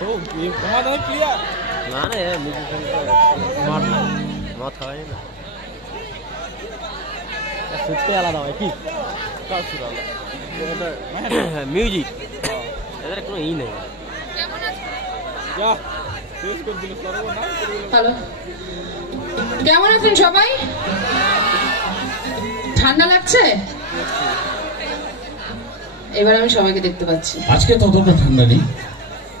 তো এই তোমাদের ক্লিয়ার না না মদ না মদ খাওয়াই না সুরতে আলাদা হয় কি মিউজিক এদের কোনো ই নেই হ্যালো, কেমন আছেন সবাই? ঠান্ডা লাগছে? এবার আমি সবাইকে দেখতে পাচ্ছি। আজকে ততটা ঠান্ডা নেই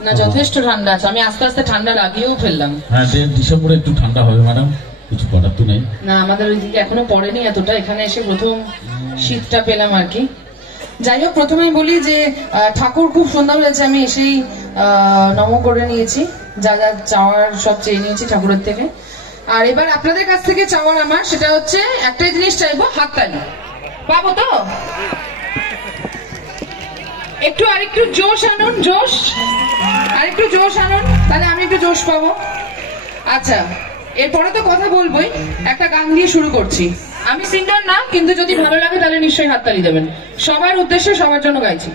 না, যথেষ্ট ঠান্ডা আছে। আমি আস্তে আস্তে ঠান্ডা লাগিয়েও ফেললাম। হ্যাঁ, ডিসেম্বরে একটু ঠান্ডা হবে ম্যাডাম, কিছু করার তো নেই। না, আমাদের ওইদিকে এখনো পড়েনি এতটা, এখানে এসে প্রথম শীতটা পেলাম আর কি। যাই হোক, প্রথমেই বলি যে ঠাকুর খুব সুন্দর হয়েছে। আমি এসেই নম করে নিয়েছি, যা যা চাওয়ার সব চেয়ে নিয়েছি ঠাকুরের থেকে। আর এবার আপনাদের কাছ থেকে চাওয়ার আমার সেটা হচ্ছে একটাই জিনিস চাইবো, হাততালি। পাবো তো? আরেকটু জোশ আনুন, জোশ, আরেকটু জোশ আনুন, তাহলে আমি একটু জোশ পাবো। আচ্ছা, এরপরে তো কথা বলবোই, একটা গান দিয়ে শুরু করছি। আমি সিঙ্গার না, কিন্তু যদি ভালো লাগে তাহলে নিশ্চয়ই হাততালি দেবেন। সবার উদ্দেশ্যে, সবার জন্য গাইছি।